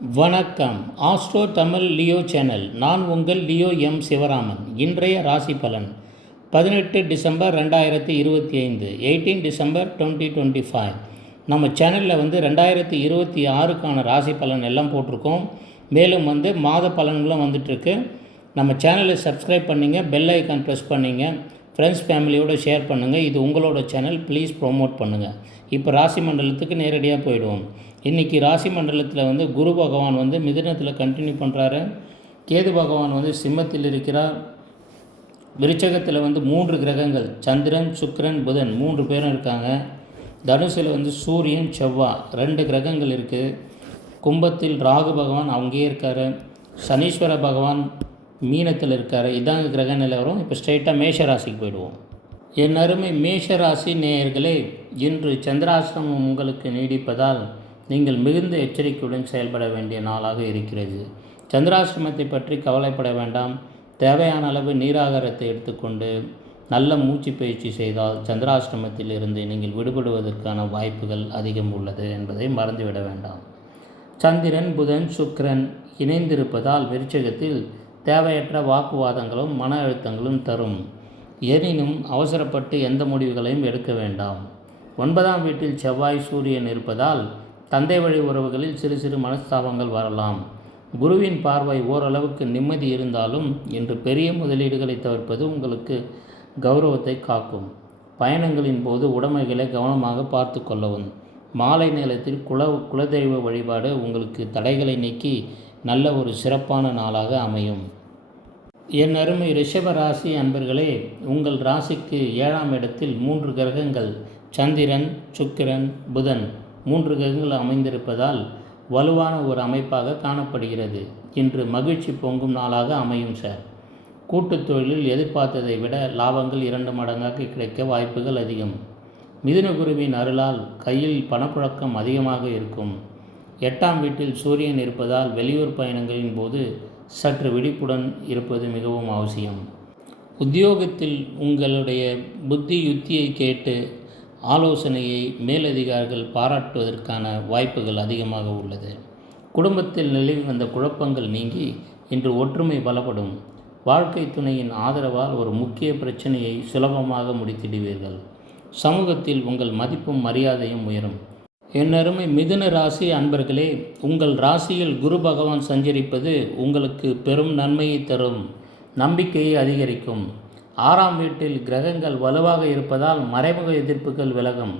வணக்கம். Astro Tamil Leo channel. நான் உங்கள் லியோ எம் சிவராமன். இன்றைய ராசி பலன். பதினெட்டு டிசம்பர் ரெண்டாயிரத்தி இருபத்தி ஐந்து. Eighteen December twenty twenty five. நம்ம சேனலில் வந்து ரெண்டாயிரத்தி இருபத்தி ஆறுக்கான ராசி பலன் எல்லாம் போட்டிருக்கோம். மேலும் வந்து மாத பலன்களும் வந்துட்டுருக்கு. நம்ம சேனலை சப்ஸ்கிரைப் பண்ணிங்க பெல் ஐக்கான் ப்ரெஸ் பண்ணிங்க. ஃப்ரெண்ட்ஸ் ஃபேமிலியோடு ஷேர் பண்ணுங்கள் இது உங்களோட சேனல். ப்ளீஸ் ப்ரோமோட் பண்ணுங்கள் இப்போ ராசி மண்டலத்துக்கு நேரடியாக போயிடுவோம். இன்றைக்கி ராசி மண்டலத்தில் வந்து குரு பகவான் வந்து மிதுனத்தில் கண்டினியூ பண்ணுறாரு கேது பகவான் வந்து சிம்மத்தில் இருக்கிறார். விருச்சகத்தில் வந்து மூன்று கிரகங்கள் சந்திரன் சுக்ரன் புதன் மூன்று பேரும் இருக்காங்க. தனுசில் வந்து சூரியன் செவ்வாய் ரெண்டு கிரகங்கள் இருக்குது கும்பத்தில் ராகு பகவான் அங்கேயே இருக்கார். சனீஸ்வர பகவான் மீனத்தில் இருக்கார். இதாங்க கிரக நிலவரம் இப்போ ஸ்ட்ரெயிட்டாக மேஷ ராசிக்கு போயிடுவோம். என் அருமை மேஷ ராசி நேயர்களே இன்று சந்திராசிரமம் உங்களுக்கு நீடிப்பதால் நீங்கள் மிகுந்த எச்சரிக்கையுடன் செயல்பட வேண்டிய நாளாக இருக்கிறது. சந்திராசிரமத்தை பற்றி கவலைப்பட வேண்டாம். தேவையான அளவு நீராகாரத்தை எடுத்துக்கொண்டு நல்ல மூச்சு பயிற்சி செய்தால் சந்திராசிரமத்தில் இருந்து நீங்கள் விடுபடுவதற்கான வாய்ப்புகள் அதிகம் உள்ளது என்பதை மறந்துவிட வேண்டாம். சந்திரன் புதன் சுக்கிரன் இணைந்திருப்பதால் விருச்சகத்தில் தேவையற்ற வாக்குவாதங்களும் மன அழுத்தங்களும் தரும். எனினும் அவசரப்பட்டு எந்த முடிவுகளையும் எடுக்க வேண்டாம். ஒன்பதாம் வீட்டில் செவ்வாய் சூரியன் இருப்பதால் தந்தை வழி உறவுகளில் சிறு சிறு மனஸ்தாபங்கள் வரலாம். குருவின் பார்வை ஓரளவுக்கு நிம்மதி இருந்தாலும் இன்று பெரிய முதலீடுகளை தவிர்ப்பது உங்களுக்கு கௌரவத்தை காக்கும். பயணங்களின் போது உடைமைகளை கவனமாக பார்த்து கொள்ளவும். மாலை நேரத்தில் குல குலதெய்வ வழிபாடு உங்களுக்கு தடைகளை நீக்கி நல்ல ஒரு சிறப்பான நாளாக அமையும். என் அருமை ரிஷப ராசி அன்பர்களே உங்கள் ராசிக்கு ஏழாம் இடத்தில் மூன்று கிரகங்கள் சந்திரன் சுக்கிரன் புதன். மூன்று கிரகங்கள் அமைந்திருப்பதால் வலுவான ஒரு அமைப்பாக காணப்படுகிறது. இன்று மகிழ்ச்சி பொங்கும் நாளாக அமையும் சார் கூட்டுத் தொழிலில் எதிர்பார்த்ததை விட லாபங்கள் இரண்டு மடங்காக கிடைக்க வாய்ப்புகள் அதிகம். மிதுன குருவின் அருளால் கையில் பணப்புழக்கம் அதிகமாக இருக்கும். எட்டாம் வீட்டில் சூரியன் இருப்பதால் வெளியூர் பயணங்களின் போது சற்று விழிப்புடன் இருப்பது மிகவும் அவசியம். உத்தியோகத்தில் உங்களுடைய புத்தி யுத்தியை கேட்டு ஆலோசனையை மேலதிகாரிகள் பாராட்டுவதற்கான வாய்ப்புகள் அதிகமாக உள்ளது. குடும்பத்தில் நிலவி வந்த குழப்பங்கள் நீங்கி இன்று ஒற்றுமை பலப்படும். வாழ்க்கை துணையின் ஆதரவால் ஒரு முக்கிய பிரச்சனையை சுலபமாக முடித்திடுவீர்கள். சமூகத்தில் உங்கள் மதிப்பும் மரியாதையும் உயரும். என் அருமை மிதுன ராசி அன்பர்களே உங்கள் ராசியில் குரு பகவான் சஞ்சரிப்பது உங்களுக்கு பெரும் நன்மையை தரும். நம்பிக்கையை அதிகரிக்கும். ஆறாம் வீட்டில் கிரகங்கள் வலுவாக இருப்பதால் மறைமுக எதிர்ப்புகள் விலகும்.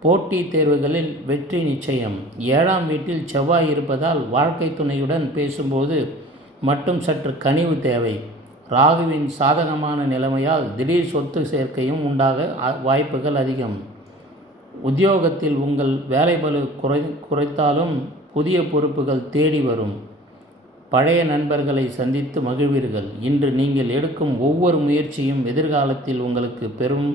போட்டி தேர்வுகளில் வெற்றி நிச்சயம். ஏழாம் வீட்டில் செவ்வாய் இருப்பதால் வாழ்க்கை துணையுடன் பேசும்போது மட்டும் சற்று கனிவு தேவை. ராகுவின் சாதகமான நிலைமையால் திடீர் சொத்து சேர்க்கையும் உண்டாக வாய்ப்புகள் அதிகம். உத்தியோகத்தில் உங்கள் வேலைபளு குறை குறைத்தாலும் புதிய பொறுப்புகள் தேடி வரும். பழைய நண்பர்களை சந்தித்து மகிழ்வீர்கள். இன்று நீங்கள் எடுக்கும் ஒவ்வொரு முயற்சியும் எதிர்காலத்தில் உங்களுக்கு பெரும்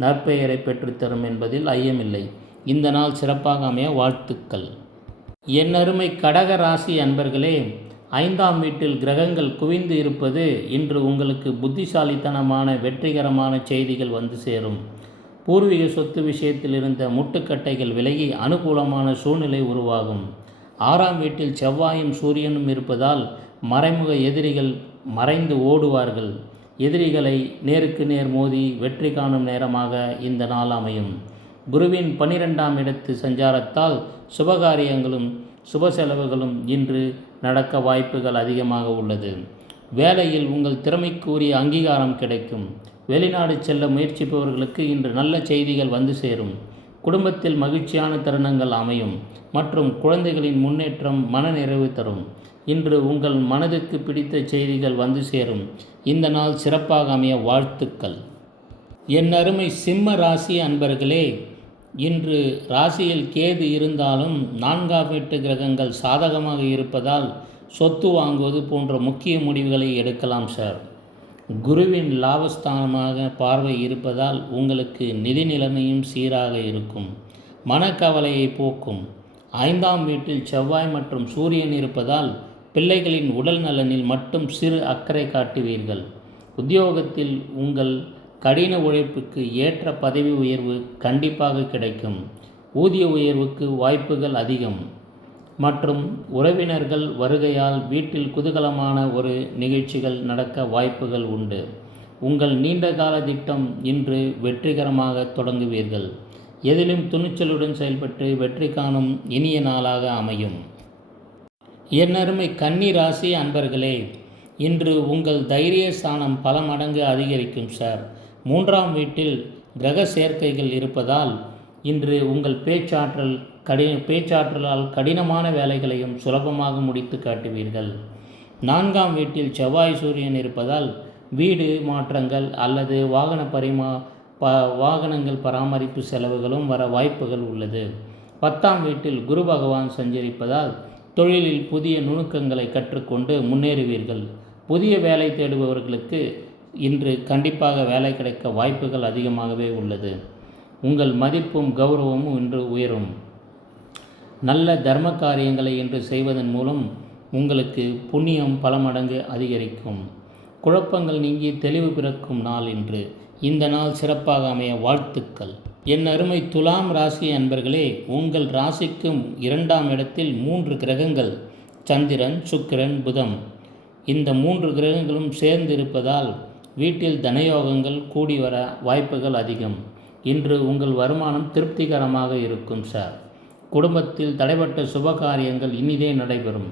நற்பெயரை பெற்றுத்தரும் என்பதில் ஐயமில்லை. இந்த நாள் சிறப்பாக அமைய வாழ்த்துக்கள். என் அருமை கடக ராசி அன்பர்களே ஐந்தாம் வீட்டில் கிரகங்கள் குவிந்து இருப்பது இன்று உங்களுக்கு புத்திசாலித்தனமான வெற்றிகரமான செய்திகள் வந்து சேரும். பூர்வீக சொத்து விஷயத்தில் இருந்த முட்டுக்கட்டைகள் விலகி அனுகூலமான சூழ்நிலை உருவாகும். ஆறாம் வீட்டில் செவ்வாயும் சூரியனும் இருப்பதால் மறைமுக எதிரிகள் மறைந்து ஓடுவார்கள். எதிரிகளை நேருக்கு நேர் மோதி வெற்றி காணும் நேரமாக இந்த நாள் அமையும். குருவின் பனிரெண்டாம் இடத்து சஞ்சாரத்தால் சுபகாரியங்களும் சுப செலவுகளும் இன்று நடக்க வாய்ப்புகள் அதிகமாக உள்ளது. வேலையில் உங்கள் திறமைக்குரிய அங்கீகாரம் கிடைக்கும். வெளிநாடு செல்ல முயற்சிப்பவர்களுக்கு இன்று நல்ல செய்திகள் வந்து சேரும். குடும்பத்தில் மகிழ்ச்சியான தருணங்கள் அமையும் மற்றும் குழந்தைகளின் முன்னேற்றம் மனநிறைவு தரும். இன்று உங்கள் மனதுக்கு பிடித்த செய்திகள் வந்து சேரும். இந்த நாள் சிறப்பாக அமைய வாழ்த்துக்கள். என் அருமை சிம்ம ராசி அன்பர்களே இன்று ராசியில் கேது இருந்தாலும் நான்காம் வீட்டு கிரகங்கள் சாதகமாக இருப்பதால் சொத்து வாங்குவது போன்ற முக்கிய முடிவுகளை எடுக்கலாம் சார். குருவின் லாபஸ்தானமாக பார்வை இருப்பதால் உங்களுக்கு நிதி நிலைமையும் சீராக இருக்கும். மனக்கவலையை போக்கும். ஐந்தாம் வீட்டில் செவ்வாய் மற்றும் சூரியன் இருப்பதால் பிள்ளைகளின் உடல் நலனில் மட்டும் சிறு அக்கறை காட்டுவீர்கள். உத்தியோகத்தில் உங்கள் கடின உழைப்புக்கு ஏற்ற பதவி உயர்வு கண்டிப்பாக கிடைக்கும். ஊதிய உயர்வுக்கு வாய்ப்புகள் அதிகம். மற்றும் உறவினர்கள் வருகையால் வீட்டில் குதூகலமான ஒரு நிகழ்ச்சிகள் நடக்க வாய்ப்புகள் உண்டு. உங்கள் நீண்டகால திட்டம் இன்று வெற்றிகரமாக தொடங்குவீர்கள். எதிலும் துணிச்சலுடன் செயல்பட்டு வெற்றி காணும் இனிய நாளாக அமையும். என்னருமை கன்னி ராசி அன்பர்களே இன்று உங்கள் தைரிய ஸ்தானம் பல மடங்கு அதிகரிக்கும் சார். மூன்றாம் வீட்டில் கிரக சேர்க்கைகள் இருப்பதால் இன்று உங்கள் பேச்சாற்றல் கடி பேச்சாற்றலால் கடினமான வேலைகளையும் சுலபமாக முடித்து காட்டுவீர்கள். நான்காம் வீட்டில் செவ்வாய் சூரியன் இருப்பதால் வீடு மாற்றங்கள் அல்லது வாகன பரிமா ப வாகனங்கள் பராமரிப்பு செலவுகளும் வர வாய்ப்புகள் உள்ளது. பத்தாம் வீட்டில் குரு பகவான் சஞ்சரிப்பதால் தொழிலில் புதிய நுணுக்கங்களை கற்றுக்கொண்டு முன்னேறுவீர்கள். புதிய வேலை தேடுபவர்களுக்கு இன்று கண்டிப்பாக வேலை கிடைக்க வாய்ப்புகள் அதிகமாகவே உள்ளது. உங்கள் மதிப்பும் கௌரவமும் இன்று உயரும். நல்ல தர்ம காரியங்களை என்று செய்வதன் மூலம் உங்களுக்கு புண்ணியம் பல மடங்கு அதிகரிக்கும். குழப்பங்கள் நீங்கி தெளிவு பிறக்கும் நாள் இன்று. இந்த நாள் சிறப்பாக அமைய வாழ்த்துக்கள். என் அருமை துலாம் ராசி அன்பர்களே உங்கள் ராசிக்கும் இரண்டாம் இடத்தில் மூன்று கிரகங்கள் சந்திரன் சுக்கிரன் புதன். இந்த மூன்று கிரகங்களும் சேர்ந்து இருப்பதால் வீட்டில் தனயோகங்கள் கூடி வர வாய்ப்புகள் அதிகம். இன்று உங்கள் வருமானம் திருப்திகரமாக இருக்கும் சார். குடும்பத்தில் தடைப்பட்ட சுப காரியங்கள் இனிதே நடைபெறும்.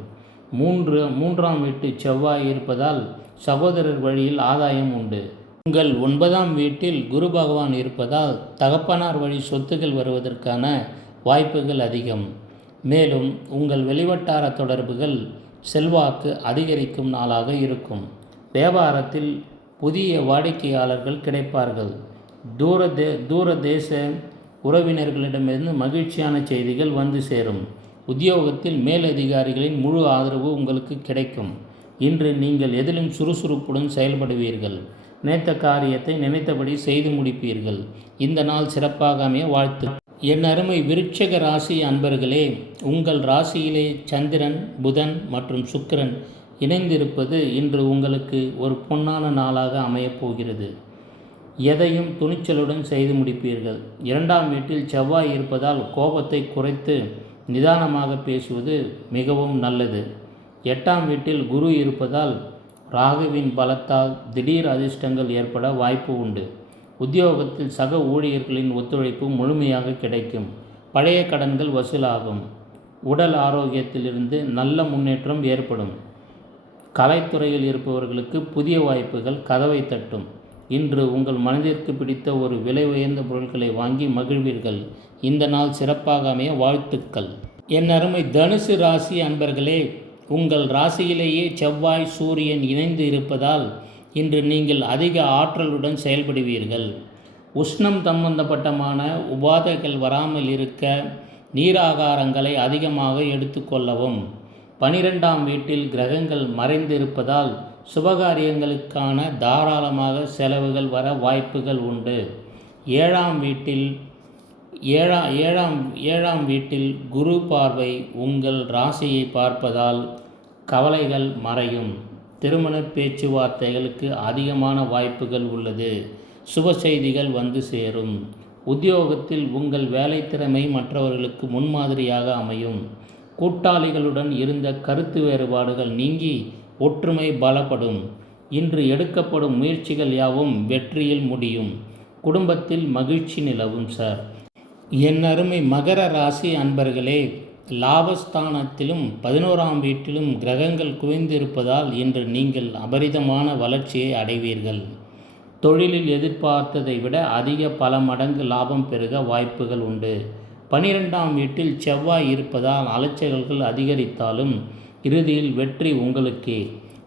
மூன்று மூன்றாம் வீட்டு செவ்வாய் இருப்பதால் சகோதரர் வழியில் ஆதாயம் உண்டு. உங்கள் ஒன்பதாம் வீட்டில் குரு பகவான் இருப்பதால் தகப்பனார் வழி சொத்துக்கள் வருவதற்கான வாய்ப்புகள் அதிகம். மேலும் உங்கள் வெளிவட்டார தொடர்புகள் செல்வாக்கு அதிகரிக்கும் நாளாக இருக்கும். வியாபாரத்தில் புதிய வாடிக்கையாளர்கள் கிடைப்பார்கள். தூர தே தூர தேச உறவினர்களிடமிருந்து மகிழ்ச்சியான செய்திகள் வந்து சேரும். உத்தியோகத்தில் மேலதிகாரிகளின் முழு ஆதரவு உங்களுக்கு கிடைக்கும். இன்று நீங்கள் எதிலும் சுறுசுறுப்புடன் செயல்படுவீர்கள். நினைத்த காரியத்தை நினைத்தபடி செய்து முடிப்பீர்கள். இந்த நாள் சிறப்பாக அமைய வாழ்த்து. என் அருமை விருட்சக ராசி அன்பர்களே உங்கள் ராசியிலே சந்திரன் புதன் மற்றும் சுக்கிரன் இணைந்திருப்பது இன்று உங்களுக்கு ஒரு பொன்னான நாளாக அமையப் போகிறது. எதையும் துணிச்சலுடன் செய்து முடிப்பீர்கள். இரண்டாம் வீட்டில் செவ்வாய் இருப்பதால் கோபத்தை குறைத்து நிதானமாக பேசுவது மிகவும் நல்லது. எட்டாம் வீட்டில் குரு இருப்பதால் ராகுவின் பலத்தால் திடீர் அதிர்ஷ்டங்கள் ஏற்பட வாய்ப்பு உண்டு. உத்தியோகத்தில் சக ஊழியர்களின் ஒத்துழைப்பு முழுமையாக கிடைக்கும். பழைய கடன்கள் வசூலாகும். உடல் ஆரோக்கியத்திலிருந்து நல்ல முன்னேற்றம் ஏற்படும். கலைத்துறையில் இருப்பவர்களுக்கு புதிய வாய்ப்புகள் கதவை தட்டும். இன்று உங்கள் மனதிற்கு பிடித்த ஒரு விலை உயர்ந்த பொருட்களை வாங்கி மகிழ்வீர்கள். இந்த நாள் சிறப்பாக அமைய வாழ்த்துக்கள். என் அருமை தனுசு ராசி அன்பர்களே உங்கள் ராசியிலேயே செவ்வாய் சூரியன் இணைந்து இருப்பதால் இன்று நீங்கள் அதிக ஆற்றலுடன் செயல்படுவீர்கள். உஷ்ணம் சம்பந்தப்பட்டமான உபாதைகள் வராமல் இருக்க நீராகாரங்களை அதிகமாக எடுத்துக்கொள்ளவும் பனிரெண்டாம் வீட்டில் கிரகங்கள் மறைந்திருப்பதால் சுபகாரியங்களுக்கான தாராளமாக செலவுகள் வர வாய்ப்புகள் உண்டு. ஏழாம் வீட்டில் ஏழா ஏழாம் ஏழாம் வீட்டில் குரு பார்வை உங்கள் ராசியை பார்ப்பதால் கவலைகள் மறையும். திருமண பேச்சுவார்த்தைகளுக்கு அதிகமான வாய்ப்புகள் உள்ளது. சுப செய்திகள் வந்து சேரும். உத்தியோகத்தில் உங்கள் வேலை திறமை மற்றவர்களுக்கு முன்மாதிரியாக அமையும். கூட்டாளிகளுடன் இருந்த கருத்து வேறுபாடுகள் நீங்கி ஒற்றுமை பலப்படும். இன்று எடுக்கப்படும் முயற்சிகள் யாவும் வெற்றியில் முடியும். குடும்பத்தில் மகிழ்ச்சி நிலவும் சார். என் அருமை மகர ராசி அன்பர்களே லாபஸ்தானத்திலும் பதினோராம் வீட்டிலும் கிரகங்கள் குவிந்திருப்பதால் இன்று நீங்கள் அபரிதமான வளர்ச்சியை அடைவீர்கள். தொழிலில் எதிர்பார்த்ததை விட அதிக பல மடங்கு லாபம் பெருக வாய்ப்புகள் உண்டு. பனிரெண்டாம் வீட்டில் செவ்வாய் இருப்பதால் அலைச்சல்கள் அதிகரித்தாலும் இறுதியில் வெற்றி உங்களுக்கே.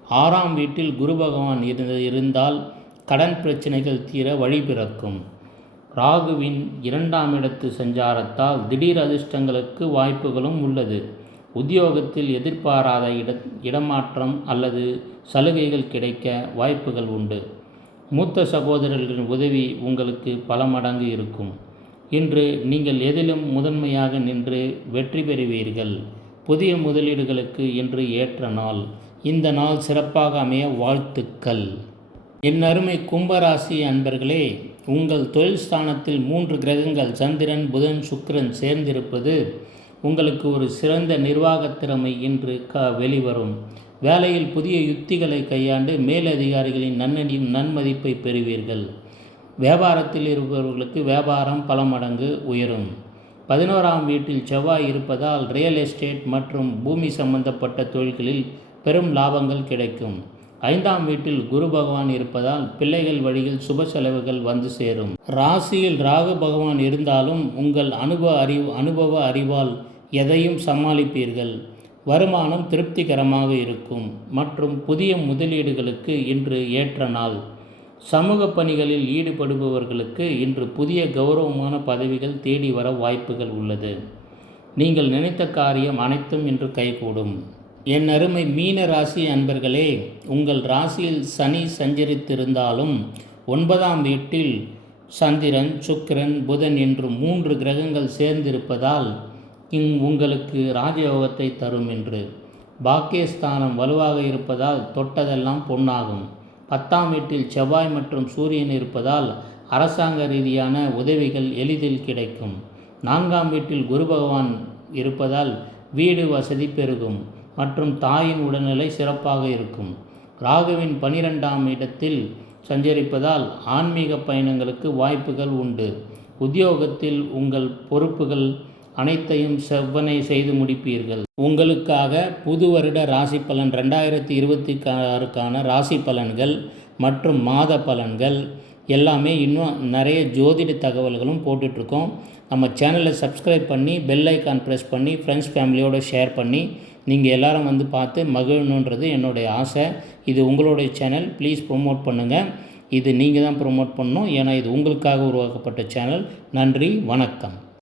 ஆறாம் வீட்டில் குரு பகவான் இருந்த இருந்தால் கடன் பிரச்சனைகள் தீர வழி பிறக்கும். ராகுவின் இரண்டாம் இடத்து சஞ்சாரத்தால் திடீர் அதிர்ஷ்டங்களுக்கு வாய்ப்புகளும் உள்ளது. உத்தியோகத்தில் எதிர்பாராத இட இடமாற்றம் அல்லது சலுகைகள் கிடைக்க வாய்ப்புகள் உண்டு. மூத்த சகோதரர்களின் உதவி உங்களுக்கு பல மடங்கு இருக்கும். இன்று நீங்கள் எதிலும் முதன்மையாக நின்று வெற்றி பெறுவீர்கள். புதிய முதலீடுகளுக்கு இன்று ஏற்ற நாள். இந்த நாள் சிறப்பாக அமைய வாழ்த்துக்கள். என் அருமை கும்பராசி அன்பர்களே உங்கள் தொழில் ஸ்தானத்தில் மூன்று கிரகங்கள் சந்திரன் புதன் சுக்கிரன் சேர்ந்திருப்பது உங்களுக்கு ஒரு சிறந்த நிர்வாகத் திறமை இன்று க வெளிவரும். வேலையில் புதிய யுக்திகளை கையாண்டு மேலதிகாரிகளின் நன்னடியும் நன்மதிப்பை பெறுவீர்கள். வியாபாரத்தில் இருப்பவர்களுக்கு வியாபாரம் பல மடங்கு உயரும். பதினோராம் வீட்டில் செவ்வாய் இருப்பதால் ரியல் எஸ்டேட் மற்றும் பூமி சம்பந்தப்பட்ட தொழில்களில் பெரும் லாபங்கள் கிடைக்கும். ஐந்தாம் வீட்டில் குரு பகவான் இருப்பதால் பிள்ளைகள் வழியில் சுப செலவுகள் வந்து சேரும். ராசியில் ராகு பகவான் இருந்தாலும் உங்கள் அனுபவ அறிவு அனுபவ அறிவால் எதையும் சமாளிப்பீர்கள். வருமானம் திருப்திகரமாக இருக்கும். மற்றும் புதிய முதலீடுகளுக்கு இன்று ஏற்ற நாள். சமூக பணிகளில் ஈடுபடுபவர்களுக்கு இன்று புதிய கௌரவமான பதவிகள் தேடி வர வாய்ப்புகள் உள்ளது. நீங்கள் நினைத்த காரியம் அனைத்தும் இன்று கைகூடும். என் அருமை மீன ராசி அன்பர்களே உங்கள் ராசியில் சனி சஞ்சரித்திருந்தாலும் ஒன்பதாம் வீட்டில் சந்திரன் சுக்கிரன் புதன் என்று மூன்று கிரகங்கள் சேர்ந்திருப்பதால் இங் உங்களுக்கு ராஜயோகத்தை தரும் என்று. பாக்கியஸ்தானம் வலுவாக இருப்பதால் தொட்டதெல்லாம் பொன்னாகும். பத்தாம் வீட்டில் செவ்வாய் மற்றும் சூரியன் இருப்பதால் அரசாங்க ரீதியான உதவிகள் எளிதில் கிடைக்கும். நான்காம் வீட்டில் குரு பகவான் இருப்பதால் வீடு வசதி பெருகும் மற்றும் தாயின் உடல்நிலை சிறப்பாக இருக்கும். ராகுவின் பனிரெண்டாம் இடத்தில் சஞ்சரிப்பதால் ஆன்மீக பயணங்களுக்கு வாய்ப்புகள் உண்டு. உத்தியோகத்தில் உங்கள் பொறுப்புகள் அனைத்தையும் செவ்வனை செய்து முடிப்பீர்கள். உங்களுக்காக புது வருட ராசி பலன் ரெண்டாயிரத்தி இருபத்தி ஆறுக்கான ராசி பலன்கள் மற்றும் மாத பலன்கள் எல்லாமே இன்னும் நிறைய ஜோதிட தகவல்களும் போட்டுட்ருக்கோம். நம்ம சேனலை சப்ஸ்கிரைப் பண்ணி பெல் ஐக்கான் ப்ரெஸ் பண்ணி ஃப்ரெண்ட்ஸ் ஃபேமிலியோடு ஷேர் பண்ணி நீங்கள் எல்லாரும் வந்து பார்த்து மகிழணுன்றது என்னுடைய ஆசை. இது உங்களுடைய சேனல் ப்ளீஸ் ப்ரொமோட் பண்ணுங்கள் இது நீங்கள் தான் ப்ரொமோட் பண்ணணும். ஏன்னா இது உங்களுக்காக உருவாக்கப்பட்ட சேனல் நன்றி வணக்கம்.